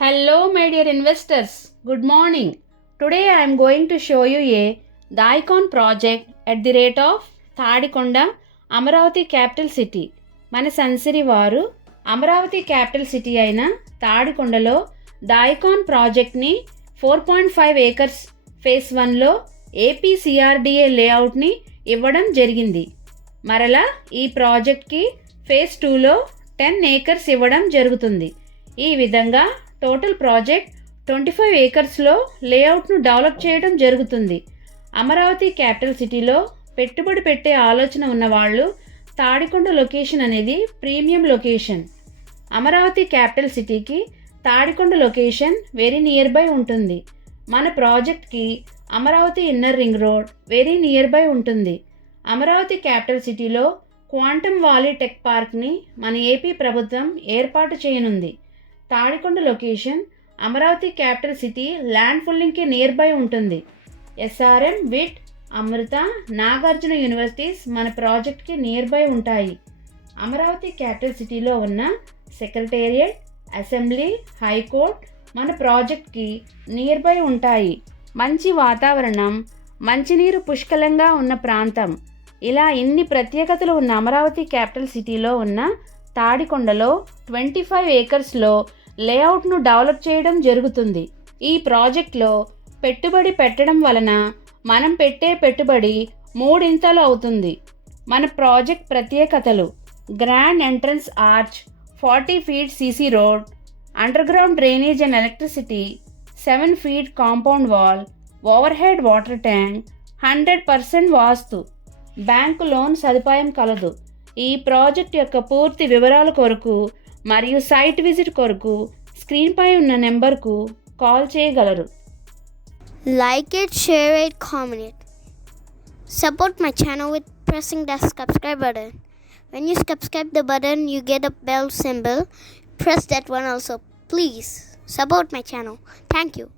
Hello, my dear investors. Good morning. Today I am going to show you the icon project at the rate of Thadikonda, Amaravati capital city. మన సంసిరి వారు Amaravati capital city అయిన తాడికొండలో the icon ప్రాజెక్ట్ని 4.5 acres face 1లో APCRDA లేఅవుట్ని ఇవ్వడం జరిగింది. మరలా ఈ ప్రాజెక్ట్కి face 2లో 10 ఏకర్స్ ఇవ్వడం జరుగుతుంది. ఈ విధంగా టోటల్ ప్రాజెక్ట్ 25 ఏకర్స్లో లేఅవుట్ను డెవలప్ చేయడం జరుగుతుంది. అమరావతి క్యాపిటల్ సిటీలో పెట్టుబడి పెట్టే ఆలోచన ఉన్నవాళ్ళు తాడికొండ లొకేషన్ అనేది ప్రీమియం లొకేషన్. అమరావతి క్యాపిటల్ సిటీకి Tadikonda location very near by ఉంటుంది. మన ప్రాజెక్ట్కి Amaravati inner ring road very near by ఉంటుంది. అమరావతి క్యాపిటల్ సిటీలో క్వాంటమ్ వాలీ టెక్ పార్క్ని మన ఏపీ ప్రభుత్వం ఏర్పాటు చేయనుంది. Tadikonda location Amaravati capital city land ఫుల్లింగ్కి నియర్ బై ఉంటుంది. SRM, VIT, Amrita, Nagarjuna universities మన ప్రాజెక్ట్కి నియర్ బై ఉంటాయి. అమరావతి క్యాపిటల్ సిటీలో ఉన్న సెక్రటేరియట్, అసెంబ్లీ, హైకోర్ట్ మన ప్రాజెక్ట్కి నియర్ బై ఉంటాయి. మంచి వాతావరణం, మంచినీరు పుష్కలంగా ఉన్న ప్రాంతం, ఇలా ఇన్ని ప్రత్యేకతలు ఉన్న అమరావతి క్యాపిటల్ సిటీలో ఉన్న తాడికొండలో 25 ఏకర్స్లో లేఅవుట్ను డెవలప్ చేయడం జరుగుతుంది. ఈ ప్రాజెక్ట్లో పెట్టుబడి పెట్టడం వలన మనం పెట్టే పెట్టుబడి 3 ఇంతలు అవుతుంది. మన ప్రాజెక్ట్ ప్రత్యేకతలు: grand entrance arch, 40 feet CC road, underground drainage and electricity, 7 feet compound wall, over head water tank, 100% vastu, bank loan సదుపాయం కలదు. ఈ ప్రాజెక్ట్ యొక్క పూర్తి వివరాల కొరకు మరియు సైట్ విజిట్ కొరకు స్క్రీన్పై ఉన్న నెంబర్కు కాల్ చేయగలరు. Like it, share it, comment it. Support my channel with pressing the subscribe button. When you subscribe the button, you get a bell symbol. Press that one also. Please support my channel. Thank you.